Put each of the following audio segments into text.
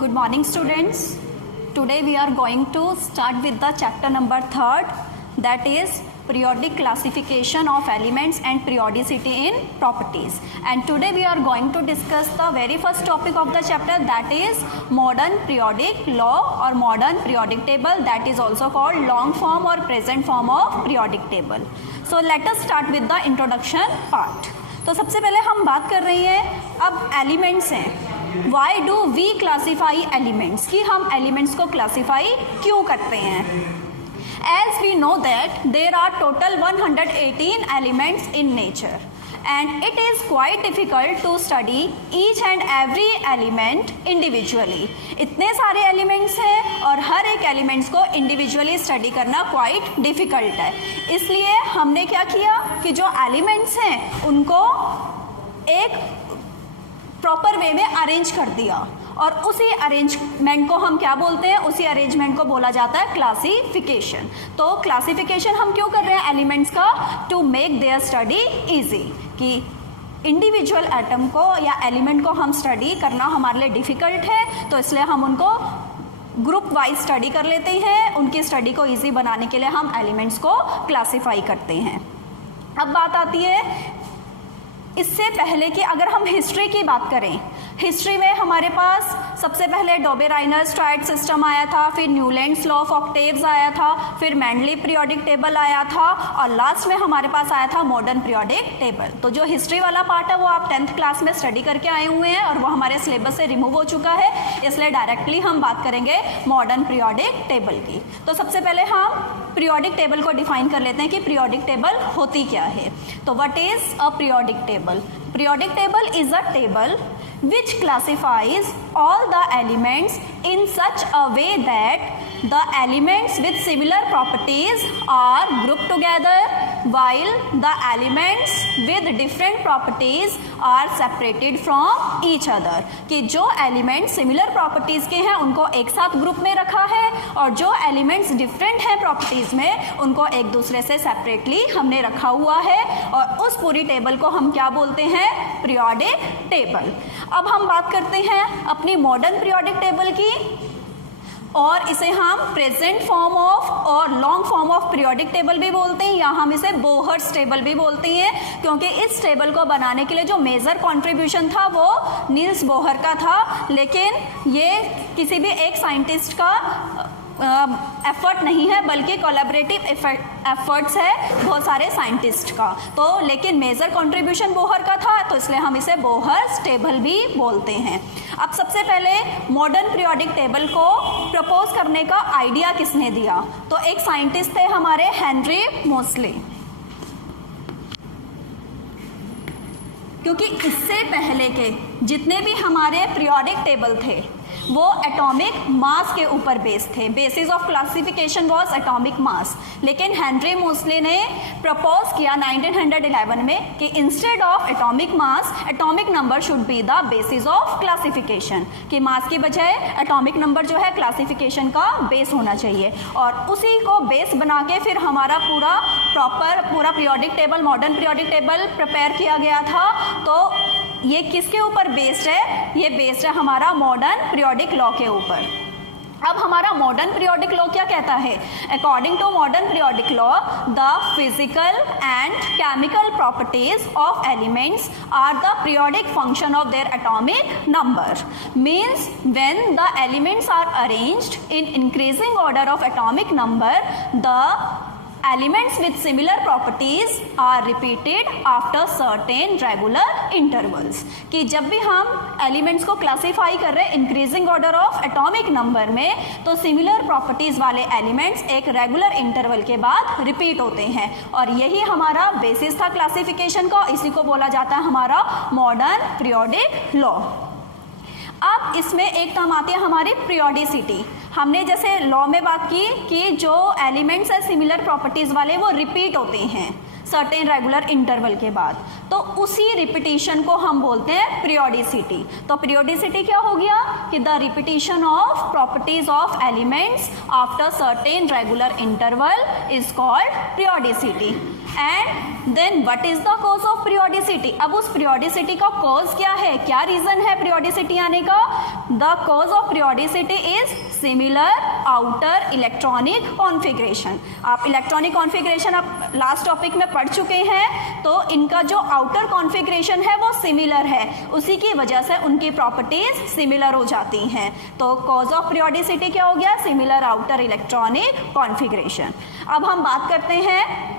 Good morning, students. Today we are going to start with the chapter number 3rd, that is periodic classification of elements and periodicity in properties. And today we are going to discuss the very first topic of the chapter, that is modern periodic law or modern periodic table, that is also called long form or present form of periodic table. So let us start with the introduction part. तो सबसे पहले हम बात कर रहे हैं अब elements हैं. Why do we classify elements, कि हम एलिमेंट्स को क्लासीफाई क्यों करते हैं. As we know that there are total 118 elements in nature and it is quite difficult to study each and every element individually. इतने सारे एलिमेंट्स हैं और हर एक एलिमेंट्स को इंडिविजुअली स्टडी करना क्वाइट डिफ़िकल्ट है. इसलिए हमने क्या किया कि जो एलिमेंट्स हैं उनको एक प्रॉपर वे में अरेंज कर दिया और उसी अरेंजमेंट को हम क्या बोलते हैं, उसी अरेंजमेंट को बोला जाता है क्लासिफिकेशन. तो क्लासिफिकेशन हम क्यों कर रहे हैं एलिमेंट्स का, to make their study easy, कि इंडिविजुअल एटम को या एलिमेंट को हम स्टडी करना हमारे लिए डिफ़िकल्ट है, तो इसलिए हम उनको ग्रुप वाइज स्टडी कर लेते हैं. उनकी स्टडी को ईजी बनाने के लिए हम एलिमेंट्स को क्लासीफाई करते हैं. अब बात आती है इससे पहले कि अगर हम हिस्ट्री की बात करें, हिस्ट्री में हमारे पास सबसे पहले डोबे-राइनर-स्ट्राइड सिस्टम आया था, फिर न्यूलैंड्स लॉ ऑफ ऑक्टेव्स आया था, फिर मैंडली पीरियोडिक टेबल आया था और लास्ट में हमारे पास आया था मॉडर्न पीरियोडिक टेबल. तो जो हिस्ट्री वाला पार्ट है वो आप 10th क्लास में स्टडी करके आए हुए हैं और वो हमारे सिलेबस से रिमूव हो चुका है, इसलिए डायरेक्टली हम बात करेंगे मॉडर्न पीरियोडिक टेबल की. तो सबसे पहले हम पीरियोडिक टेबल को डिफाइन कर लेते हैं कि पीरियोडिक टेबल होती क्या है. तो what is a periodic table? Periodic table is a table which classifies all the elements in such a way that the elements with similar properties are grouped together while the elements with different properties are separated from each other. कि जो elements similar properties के हैं उनको एक साथ group में रखा है और जो एलिमेंट्स डिफरेंट हैं प्रॉपर्टीज़ में उनको एक दूसरे से सेपरेटली हमने रखा हुआ है और उस पूरी टेबल को हम क्या बोलते हैं, पीरियोडिक टेबल. अब हम बात करते हैं अपनी मॉडर्न पीरियोडिक टेबल की और इसे हम प्रेजेंट फॉर्म ऑफ और long form of periodic table भी बोलते हैं या हम इसे बोहर्स टेबल भी बोलते हैं, क्योंकि इस टेबल को बनाने के लिए जो मेजर कंट्रीब्यूशन था वो नील्स बोहर का था, लेकिन ये किसी भी एक साइंटिस्ट का एफर्ट नहीं है बल्कि कोलैबोरेटिव एफर्ट्स है बहुत सारे साइंटिस्ट का. तो लेकिन मेजर कंट्रीब्यूशन बोहर का था तो इसलिए हम इसे बोहर्स टेबल भी बोलते हैं. अब सबसे पहले मॉडर्न पीरियोडिक टेबल को प्रपोज करने का आइडिया किसने दिया? तो एक साइंटिस्ट थे हमारे हेनरी मोसले, क्योंकि इससे पहले के जितने भी हमारे पीरियोडिक टेबल थे वो एटॉमिक मास के ऊपर बेस्ड थे. Basis of classification was atomic mass. लेकिन हेनरी मोसले ने प्रपोज किया 1911 में कि instead of atomic mass atomic number should be the basis of classification, कि मास की बजाय एटॉमिक नंबर जो है क्लासिफिकेशन का बेस होना चाहिए. और उसी को बेस बना के फिर हमारा पूरा periodic table, modern periodic table prepare किया गया था. तो ये किसके ऊपर बेस्ड है? ये बेस्ड है हमारा मॉडर्न पीरियोडिक लॉ के ऊपर. अब हमारा मॉडर्न पीरियोडिक लॉ क्या कहता है? According to modern periodic law, the physical and chemical properties of elements are the periodic function of their atomic number. Means when the elements are arranged in increasing order of atomic number, the elements with similar properties are repeated after certain regular intervals. कि जब भी हम elements को classify कर रहे हैं increasing order of atomic number में, तो सिमिलर प्रॉपर्टीज़ वाले एलिमेंट्स एक रेगुलर इंटरवल के बाद रिपीट होते हैं और यही हमारा बेसिस था क्लासिफिकेशन का. इसी को बोला जाता है हमारा मॉडर्न पीरियोडिक लॉ. अब इसमें एक टर्म आती है हमारी पीरियोडिसिटी. हमने जैसे लॉ में बात की कि जो एलिमेंट्स है सिमिलर प्रॉपर्टीज़ वाले वो रिपीट होते हैं, सर्टेन रेगुलर इंटरवल के बाद, तो उसी रिपीटिशन को हम बोलते हैं पीरियोडिसिटी। तो पीरियोडिसिटी क्या हो गया कि the repetition of properties of elements after certain regular interval is called periodicity. And then what is the cause of periodicity? अब उस पीरियोडिसिटी का कॉज क्या है, क्या रीजन है पीरियोडिसिटी आने का? The cause of periodicity is similar outer electronic configuration. आप इलेक्ट्रॉनिक कॉन्फ़िगरेशन आप लास्ट टॉपिक में पढ़ चुके हैं, तो इनका जो आउटर कॉन्फ़िगरेशन है वो सिमिलर है, उसी की वजह से उनकी प्रॉपर्टीज सिमिलर हो जाती हैं। तो कॉज ऑफ पीरियोडिसिटी क्या हो गया? Similar outer electronic configuration. अब हम बात करते हैं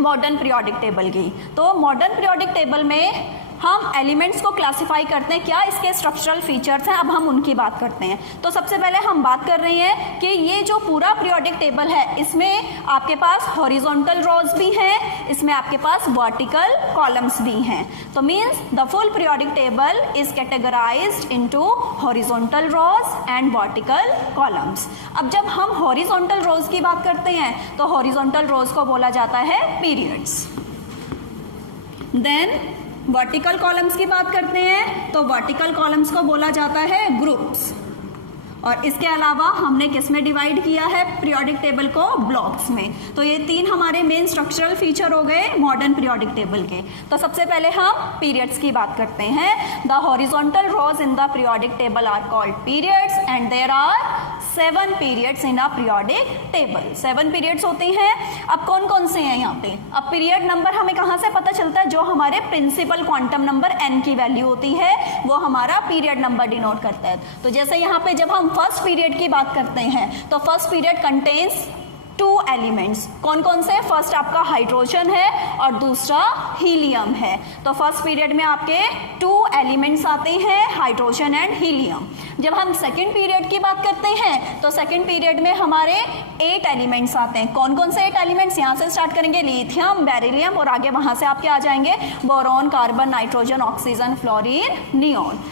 मॉडर्न पीरियोडिक टेबल की। तो मॉडर्न पीरियोडिक टेबल में हम एलिमेंट्स को क्लासिफाई करते हैं, क्या इसके स्ट्रक्चरल फीचर्स हैं, अब हम उनकी बात करते हैं। तो सबसे पहले हम बात कर रहे हैं कि ये जो पूरा पीरियोडिक टेबल है, इसमें आपके पास हॉरिजॉन्टल रोज भी हैं, इसमें आपके पास वर्टिकल कॉलम्स भी हैं। तो means the full periodic table is categorized into horizontal rows and vertical columns. अब जब हम हॉरिजॉन्टल रोज की बात करते हैं तो हॉरिजॉन्टल रोज को बोला जाता है पीरियड्स। देन वर्टिकल कॉलम्स की बात करते हैं तो वर्टिकल कॉलम्स को बोला जाता है ग्रुप्स। और इसके अलावा हमने किस में डिवाइड किया है पीरियोडिक टेबल को? ब्लॉक्स में। तो ये तीन हमारे मेन स्ट्रक्चरल फीचर हो गए मॉडर्न पीरियोडिक टेबल के। तो सबसे पहले हम पीरियड्स की बात करते हैं। The horizontal rows in the periodic table are called periods and there are 7 periods in a periodic table. 7 periods होते हैं। अब कौन कौन से हैं यहाँ पे? अब पीरियड नंबर हमें कहाँ से पता चलता है? जो हमारे प्रिंसिपल क्वांटम नंबर n की वैल्यू होती है वो हमारा पीरियड नंबर डिनोट करता है। तो जैसे यहाँ पे जब हम फर्स्ट पीरियड की बात करते हैं तो फर्स्ट पीरियड कंटेन्स 2 एलिमेंट्स। कौन कौन से? फर्स्ट आपका हाइड्रोजन है और दूसरा हीलियम है। तो फर्स्ट पीरियड में आपके 2 एलिमेंट्स आते हैं, हाइड्रोजन एंड हीलियम। जब हम सेकंड पीरियड की बात करते हैं तो सेकंड पीरियड में हमारे 8 एलिमेंट्स आते हैं। कौन कौन से 8 एलिमेंट्स? यहाँ से स्टार्ट करेंगे, लिथियम, बेरिलियम और आगे वहाँ से आपके आ जाएंगे boron, carbon, nitrogen, oxygen, fluorine, neon.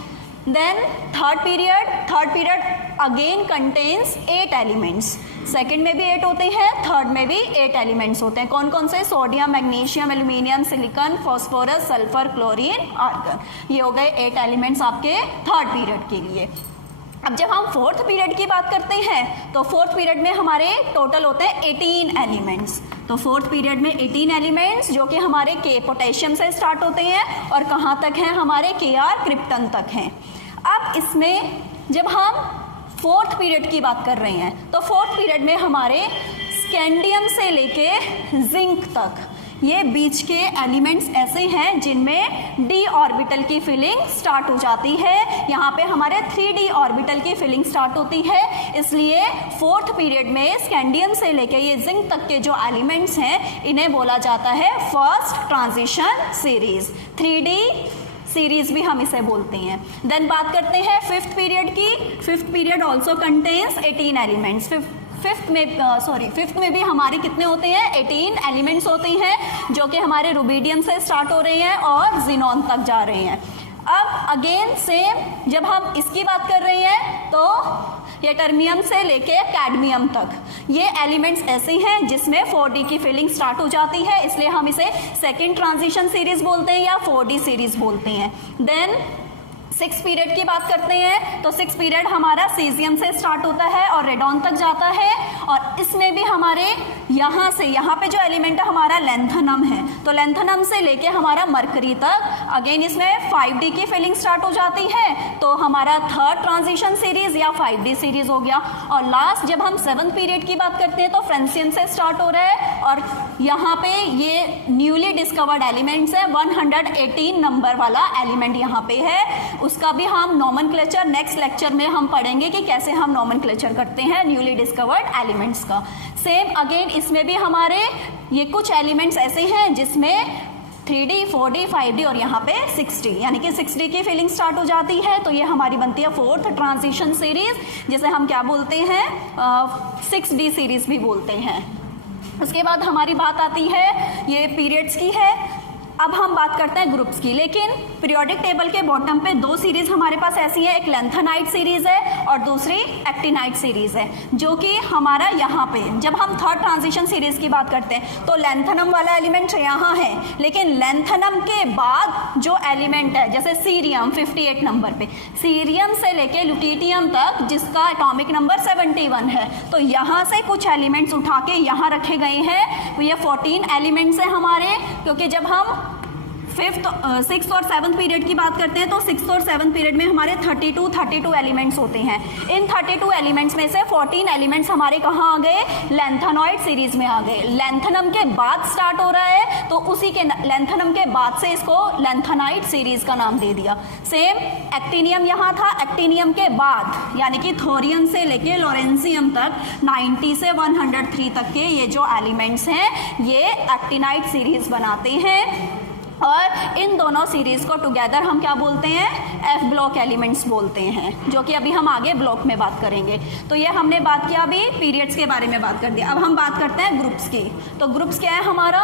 Then third period again contains 8 elements. Second में भी 8 होते हैं, थर्ड में भी 8 एलिमेंट्स होते हैं। कौन कौन से? Sodium, magnesium, aluminium, silicon, phosphorus, sulphur, chlorine, argon. ये हो गए 8 एलिमेंट्स आपके थर्ड पीरियड के लिए। अब जब हम फोर्थ पीरियड की बात करते हैं तो फोर्थ पीरियड में हमारे टोटल होते हैं 18 एलिमेंट्स। तो फोर्थ पीरियड में 18 एलिमेंट्स जो कि हमारे के पोटेशियम से स्टार्ट होते हैं और कहाँ तक हैं? हमारे Kr क्रिप्टन तक हैं। अब इसमें जब हम फोर्थ पीरियड की बात कर रहे हैं तो फोर्थ पीरियड में हमारे स्कैंडियम से लेके जिंक तक ये बीच के एलिमेंट्स ऐसे हैं जिनमें d ऑर्बिटल की फिलिंग स्टार्ट हो जाती है। यहाँ पे हमारे 3d ऑर्बिटल की फिलिंग स्टार्ट होती है, इसलिए फोर्थ पीरियड में स्कैंडियम से लेके ये जिंक तक के जो एलिमेंट्स हैं इन्हें बोला जाता है first transition series. 3d series भी हम इसे बोलते हैं। देन बात करते हैं फिफ्थ पीरियड की। Fifth period also contains 18 elements. Fifth में भी हमारे कितने होते हैं? 18 एलिमेंट्स होते हैं जो कि हमारे रुबीडियम से स्टार्ट हो रहे हैं और जिनॉन तक जा रहे हैं। अब अगेन सेम जब हम इसकी बात कर रहे हैं तो ये टर्मियम से लेके कैडमियम तक ये एलिमेंट्स ऐसे हैं जिसमें 4d की फिलिंग स्टार्ट हो जाती है, इसलिए हम इसे सेकेंड ट्रांजिशन सीरीज बोलते हैं या 4d सीरीज बोलते हैं। देन 6 पीरियड की बात करते हैं तो 6 पीरियड हमारा सीजियम से स्टार्ट होता है और रेडॉन तक जाता है और इसमें भी हमारे यहाँ पे जो एलिमेंट है हमारा लेंथनम है, तो लेंथनम से लेके हमारा मरकरी तक अगेन इसमें 5d की फिलिंग स्टार्ट हो जाती है, तो हमारा थर्ड ट्रांजिशन सीरीज या 5d सीरीज हो गया। और लास्ट जब हम 7th पीरियड की बात करते हैं तो फ्रेंसियम से स्टार्ट हो रहा है और यहाँ पे ये न्यूली डिस्कवर्ड एलिमेंट्स है, 118 नंबर वाला एलिमेंट यहाँ पे है। उसका भी हम नॉमेनक्लेचर नेक्स्ट लेक्चर में हम पढ़ेंगे कि कैसे हम नॉमेनक्लेचर करते हैं न्यूली डिस्कवर्ड एलिमेंट्स का। सेम अगेन इसमें भी हमारे ये कुछ एलिमेंट्स ऐसे हैं जिसमें 3d 4d 5d और यहाँ पे 6d यानी कि 6d की फिलिंग स्टार्ट हो जाती है, तो ये हमारी बनती है फोर्थ ट्रांजिशन सीरीज जिसे हम क्या बोलते हैं 6d सीरीज भी बोलते हैं। उसके बाद हमारी बात आती है ये पीरियड्स की है। अब हम बात करते हैं ग्रुप्स की, लेकिन पीरियोडिक टेबल के बॉटम पे दो सीरीज हमारे पास ऐसी है, एक लेंथेनाइट सीरीज है और दूसरी एक्टिनाइट सीरीज है, जो कि हमारा यहाँ पे जब हम थर्ड ट्रांजिशन सीरीज की बात करते हैं तो लेंथेनम वाला एलिमेंट यहाँ है, लेकिन लेंथेनम के बाद जो एलिमेंट है जैसे सीरियम 58 नंबर पे, सीरियम से लेके लुटीटियम तक जिसका एटॉमिक नंबर 71 है, तो यहाँ से कुछ एलिमेंट्स उठा के यहाँ रखे गए हैं। तो ये 14 एलिमेंट्स हैं हमारे, क्योंकि जब हम फिफ्थ, सिक्स्थ और सेवन्थ पीरियड की बात करते हैं तो सिक्स्थ और सेवन्थ पीरियड में हमारे 32 एलिमेंट्स होते हैं। इन 32 एलिमेंट्स में से 14 एलिमेंट्स हमारे कहाँ आ गए, लेंथेनॉइड सीरीज में आ गए। लेंथेनम के बाद स्टार्ट हो रहा है तो उसी के लेंथेनम के बाद से इसको लेंथेनाइट सीरीज का नाम दे दिया। सेम एक्टिनियम यहाँ था, एक्टिनियम के बाद यानी कि थोरियम से लेके लॉरेंसियम तक 90 से 103 तक के ये जो एलिमेंट्स हैं ये एक्टिनाइट सीरीज बनाते हैं, और इन दोनों सीरीज को टुगेदर हम क्या बोलते हैं, एफ ब्लॉक एलिमेंट्स बोलते हैं, जो कि अभी हम आगे ब्लॉक में बात करेंगे। तो ये हमने बात किया, अभी पीरियड्स के बारे में बात कर दिया। अब हम बात करते हैं ग्रुप्स की। तो ग्रुप्स क्या है हमारा,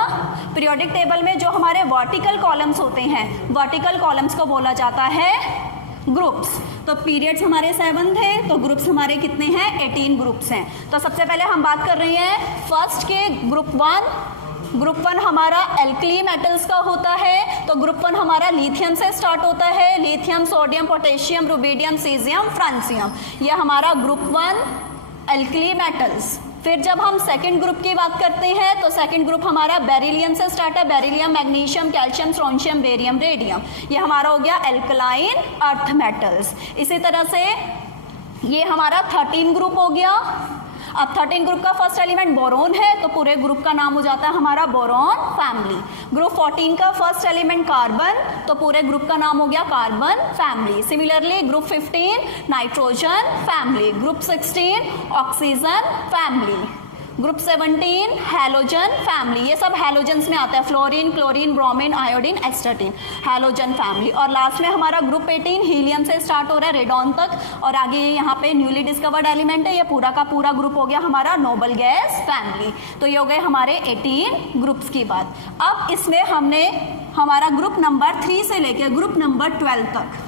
पीरियोडिक टेबल में जो हमारे वर्टिकल कॉलम्स होते हैं, वर्टिकल कॉलम्स को बोला जाता है ग्रुप्स। तो पीरियड्स हमारे 7 थे, तो ग्रुप्स हमारे कितने हैं, 18 ग्रुप्स हैं। तो सबसे पहले हम बात कर रहे हैं फर्स्ट के ग्रुप 1। ग्रुप 1 हमारा एल्कली मेटल्स का होता है, तो ग्रुप 1 हमारा लिथियम से स्टार्ट होता है, lithium, sodium, potassium, rubidium, caesium, francium, ये हमारा ग्रुप 1 एल्कली मेटल्स। फिर जब हम सेकंड ग्रुप की बात करते हैं तो सेकंड ग्रुप हमारा बेरिलियम से स्टार्ट है, beryllium, magnesium, calcium, strontium, barium, radium, ये हमारा हो गया एल्कलाइन अर्थ मेटल्स। इसी तरह से ये हमारा 13 ग्रुप हो गया। अब 13 ग्रुप का फर्स्ट एलिमेंट बोरोन है, तो पूरे ग्रुप का नाम हो जाता है हमारा बोरोन फैमिली। ग्रुप 14 का फर्स्ट एलिमेंट कार्बन, तो पूरे ग्रुप का नाम हो गया carbon family. Similarly group 15 nitrogen family, group 16 oxygen family, group 17 halogen family, ये सब हैलोजन्स में आता है, fluorine, chlorine, bromine, iodine, astatine, halogen family. और लास्ट में हमारा ग्रुप 18 हीलियम से स्टार्ट हो रहा है रेडॉन तक, और आगे यहाँ पे न्यूली डिस्कवर्ड एलिमेंट है, ये पूरा का पूरा ग्रुप हो गया हमारा नोबल गैस फैमिली। तो ये हो गए हमारे 18 ग्रुप्स की बात। अब इसमें हमने हमारा ग्रुप नंबर 3 से लेकर ग्रुप नंबर 12 तक,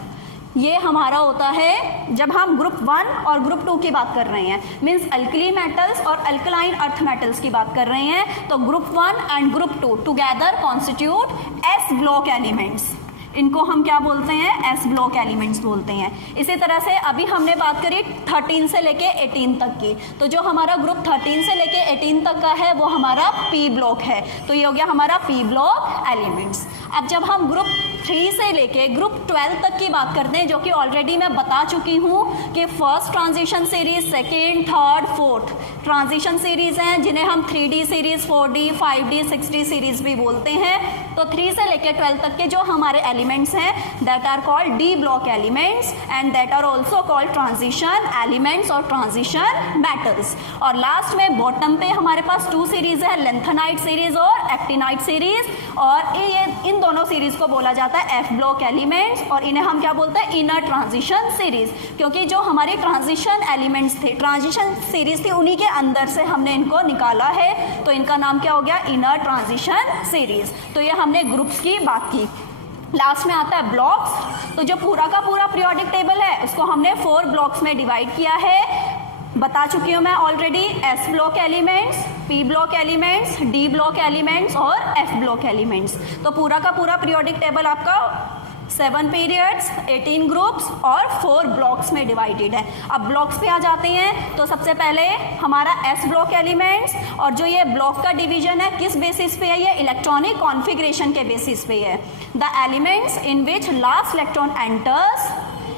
ये हमारा होता है जब हम ग्रुप 1 और ग्रुप 2 की बात कर रहे हैं, मीन्स अल्कली मेटल्स और अल्कलाइन अर्थ मेटल्स की बात कर रहे हैं, तो group 1 and group 2 together constitute S block elements. इनको हम क्या बोलते हैं, एस ब्लॉक एलिमेंट्स बोलते हैं। इसी तरह से अभी हमने बात करी 13 से लेके 18 तक की, तो जो हमारा ग्रुप 13 से लेके 18 तक का है वो हमारा पी ब्लॉक है, तो ये हो गया हमारा पी ब्लॉक एलिमेंट्स। अब जब हम ग्रुप 3 से लेके ग्रुप 12 तक की बात करते हैं, जो कि ऑलरेडी मैं बता चुकी हूँ कि first transition series, second, third, fourth transition series हैं, जिन्हें हम 3D series, 4D, 5D, 6D series भी बोलते हैं। तो 3 से लेके 12 तक के जो हमारे एलिमेंट्स हैं that are called D block elements and that are also called transition elements और ट्रांजिशन मेटल्स। और लास्ट में बॉटम पे हमारे पास 2 सीरीज है, लेंथेनाइट सीरीज और एक्टिनाइट सीरीज, और ये इन दोनों सीरीज को बोला जाता है एफ ब्लॉक एलिमेंट्स, और इन्हें हम क्या बोलते हैं, इनर ट्रांजिशन सीरीज, क्योंकि जो हमारे ट्रांजिशन एलिमेंट्स थे, ट्रांजिशन सीरीज थी, उन्हीं के अंदर से हमने इनको निकाला है, तो इनका नाम क्या हो गया, इनर ट्रांजिशन सीरीज। तो ये हमने ग्रुप्स की बात की। लास्ट में आता है ब्लॉक्स। तो जो पूरा का पूरा पीरियोडिक टेबल है उसको हमने 4 ब्लॉक्स में डिवाइड किया है, बता चुकी हूँ मैं already, S block elements, P block elements, D block elements और एफ ब्लॉक एलिमेंट्स। तो पूरा का पूरा पीरियोडिक टेबल आपका 7 पीरियड्स, 18 ग्रुप्स और 4 ब्लॉक्स में डिवाइडेड है। अब ब्लॉक्स पे आ जाते हैं, तो सबसे पहले हमारा एस ब्लॉक एलिमेंट्स, और जो ये ब्लॉक का डिवीजन है किस बेसिस पे है, ये इलेक्ट्रॉनिक कॉन्फ़िगरेशन के बेसिस पे है। The elements in which last electron enters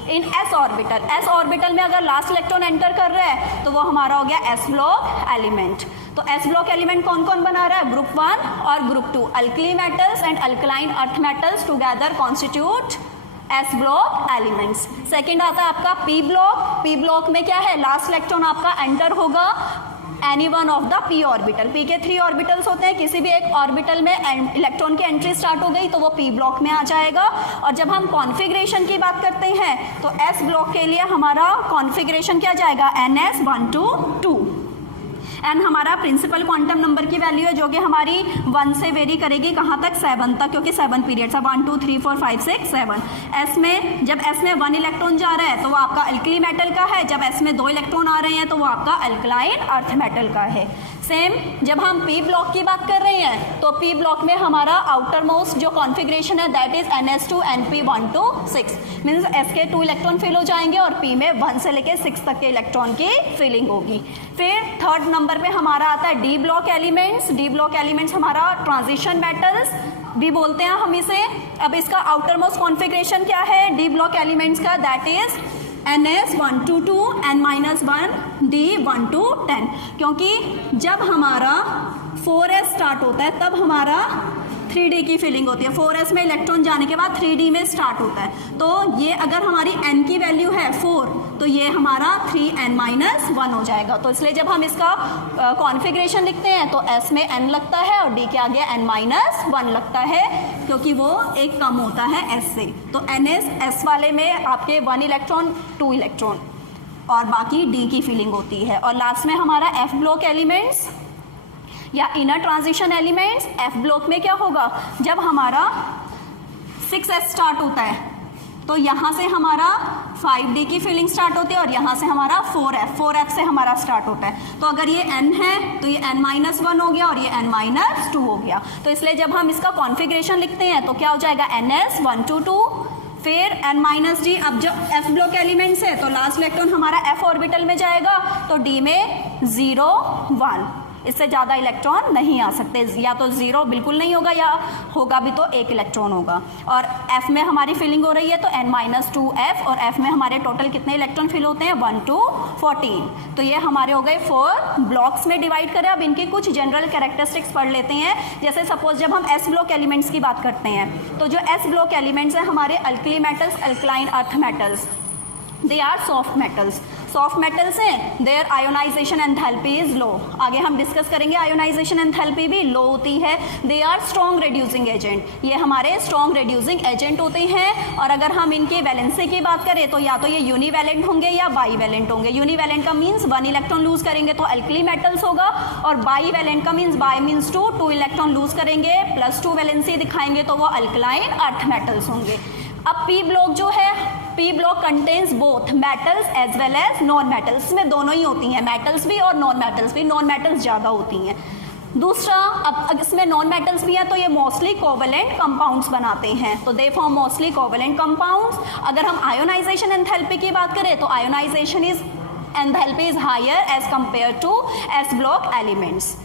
in S orbital, S orbital में अगर लास्ट इलेक्ट्रॉन एंटर कर रहा है तो वो हमारा हो गया एस ब्लॉक एलिमेंट। तो एस ब्लॉक एलिमेंट कौन कौन बना रहा है, ग्रुप 1 और group 2, alkali metals and alkaline earth metals together constitute S block elements. Second आता है आपका पी ब्लॉक। पी ब्लॉक में क्या है, लास्ट इलेक्ट्रॉन आपका एंटर होगा any one of the P orbital. P के 3 ऑर्बिटल्स होते हैं, किसी भी एक ऑर्बिटल में इलेक्ट्रॉन की एंट्री स्टार्ट हो गई तो वो पी ब्लॉक में आ जाएगा। और जब हम कॉन्फ़िगरेशन की बात करते हैं तो एस ब्लॉक के लिए हमारा कॉन्फ़िगरेशन क्या जाएगा, NS1 to 2। एन हमारा प्रिंसिपल क्वांटम नंबर की वैल्यू है जो कि हमारी 1 से वेरी करेगी कहाँ तक, 7 तक, क्योंकि 7 पीरियड्स है, 1 2 3 4 5 6 7। एस में जब एस में 1 इलेक्ट्रॉन जा रहा है तो वो आपका अल्कली मेटल का है, जब एस में 2 इलेक्ट्रॉन आ रहे हैं तो वो आपका अल्कलाइन अर्थ मेटल का है। सेम जब हम पी ब्लॉक की बात कर रहे हैं तो पी ब्लॉक में हमारा आउटर मोस्ट जो कॉन्फ़िगरेशन है that is NS2 NP1 to 6, means S के 2 इलेक्ट्रॉन फिल हो जाएंगे और पी में 1 से लेके 6 तक के इलेक्ट्रॉन की फिलिंग होगी। फिर थर्ड नंबर पे हमारा आता है D block elements. D block elements हमारा ट्रांजिशन मेटल्स भी बोलते हैं हम इसे। अब इसका आउटर मोस्ट कॉन्फ़िगरेशन क्या है डी ब्लॉक एलिमेंट्स का, that is NS 1 to 2 N-1 D 1 to 10, क्योंकि जब हमारा 4s स्टार्ट होता है तब हमारा 3D की फिलिंग होती है। 4s में इलेक्ट्रॉन जाने के बाद 3D में स्टार्ट होता है। तो ये अगर हमारी n की वैल्यू है 4 तो ये हमारा 3n-1 हो जाएगा। तो इसलिए जब हम इसका कॉन्फ़िगरेशन लिखते हैं तो s में n लगता है और d के आगे n-1 लगता है, क्योंकि वो एक कम होता है s से। तो NS s वाले में आपके 1 इलेक्ट्रॉन 2 इलेक्ट्रॉन और बाकी d की फिलिंग होती है। और लास्ट में हमारा f ब्लॉक एलिमेंट्स या inner transition elements. F block में क्या होगा, जब हमारा 6s स्टार्ट होता है तो यहाँ से हमारा 5d की फिलिंग स्टार्ट होती है और यहाँ से हमारा 4f से हमारा स्टार्ट होता है। तो अगर ये n है तो ये n-1 हो गया और ये n-2 हो गया। तो इसलिए जब हम इसका कॉन्फ़िगरेशन लिखते हैं तो क्या हो जाएगा, NS 1 to 2 फिर n-d। अब जब f ब्लॉक एलिमेंट्स है तो लास्ट इलेक्ट्रॉन हमारा f ऑर्बिटल में जाएगा तो d में 0 1, इससे ज़्यादा इलेक्ट्रॉन नहीं आ सकते, या तो 0 बिल्कुल नहीं होगा या होगा भी तो 1 इलेक्ट्रॉन होगा। और f में हमारी फिलिंग हो रही है तो n-2f और f में हमारे टोटल कितने इलेक्ट्रॉन फिल होते हैं 1 to 14। तो ये हमारे हो गए 4 ब्लॉक्स में डिवाइड करें। अब इनकी कुछ जनरल कैरेक्टरिस्टिक्स पढ़ लेते हैं। जैसे सपोज जब हम s ब्लॉक एलिमेंट्स की बात करते हैं तो जो s ब्लॉक एलिमेंट्स हैं हमारे alkali metals, alkaline earth metals, they are soft metals. Soft metals हैं, their ionisation enthalpy is low. आगे हम डिस्कस करेंगे आयोनाइजेशन एंथैल्पी भी लो होती है। They are strong reducing agent, ये हमारे स्ट्रॉन्ग रिड्यूसिंग एजेंट होते हैं। और अगर हम इनके वैलेंसी की बात करें तो या तो ये यूनिवैलेंट होंगे या बाईवैलेंट होंगे। यूनिवैलेंट का मीन्स 1 इलेक्ट्रॉन लूज करेंगे तो अल्कली मेटल्स होगा, और बाईवैलेंट का means by means 2 electron lose करेंगे +2 वैलेंसी दिखाएंगे तो वो अल्कलाइन अर्थ मेटल्स होंगे। अब पी ब्लॉक जो है, P block contains both metals as well as non metals, में दोनों ही होती हैं, मेटल्स भी और नॉन मेटल्स भी। नॉन मेटल्स ज़्यादा होती हैं। दूसरा, अब इसमें नॉन मेटल्स भी हैं तो ये मोस्टली कोवेलेंट कंपाउंड्स बनाते हैं, तो they form mostly covalent compounds. अगर हम आयोनाइजेशन एंथैल्पी की बात करें तो ionisation enthalpy is higher as compare to S block elements.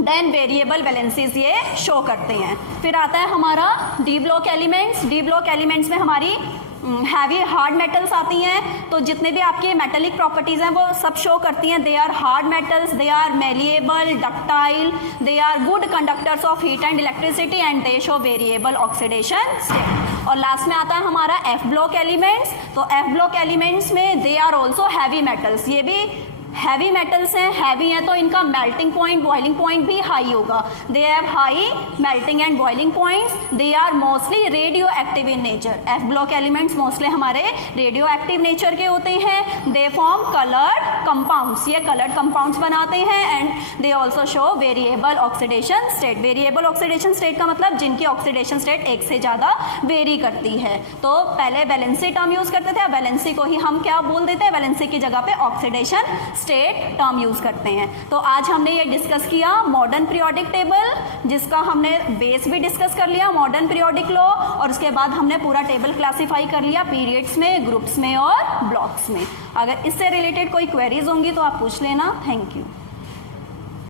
Then variable valencies ये शो करते हैं। फिर आता है हमारा D block elements. D block elements में हमारी हैवी हार्ड मेटल्स आती हैं, तो जितने भी आपके मेटेलिक प्रॉपर्टीज़ हैं वो सब शो करती हैं। They are hard metals, they are malleable, ductile, they are good conductors of heat and electricity and they show variable oxidation state. और लास्ट में आता है हमारा एफ ब्लॉक एलिमेंट्स। तो एफ ब्लॉक एलिमेंट्स में they are also heavy metals, ये भी heavy metals हैं। हैवी हैं तो इनका मेल्टिंग पॉइंट, बॉइलिंग पॉइंट भी हाई होगा। They have high melting and boiling points. They are mostly radio active in nature. F block elements mostly हमारे radio active nature के होते हैं। दे फॉर्म कलर्ड कंपाउंड्स, ये कलर्ड कंपाउंड्स बनाते हैं। And they also show variable oxidation state. Variable oxidation state का मतलब जिनकी ऑक्सीडेशन स्टेट एक से ज़्यादा वेरी करती है। तो पहले वैलेंसी टर्म यूज़ करते थे, वैलेंसी को ही हम क्या बोल देते हैं, वैलेंसी की जगह पे ऑक्सीडेशन स्टेट टर्म यूज़ करते हैं। तो आज हमने ये डिस्कस किया मॉडर्न पीरियोडिक टेबल, जिसका हमने बेस भी डिस्कस कर लिया, मॉडर्न पीरियोडिक लॉ, और उसके बाद हमने पूरा टेबल क्लासीफाई कर लिया पीरियड्स में, ग्रुप्स में और ब्लॉक्स में। अगर इससे रिलेटेड कोई क्वेरीज होंगी तो आप पूछ लेना। Thank you.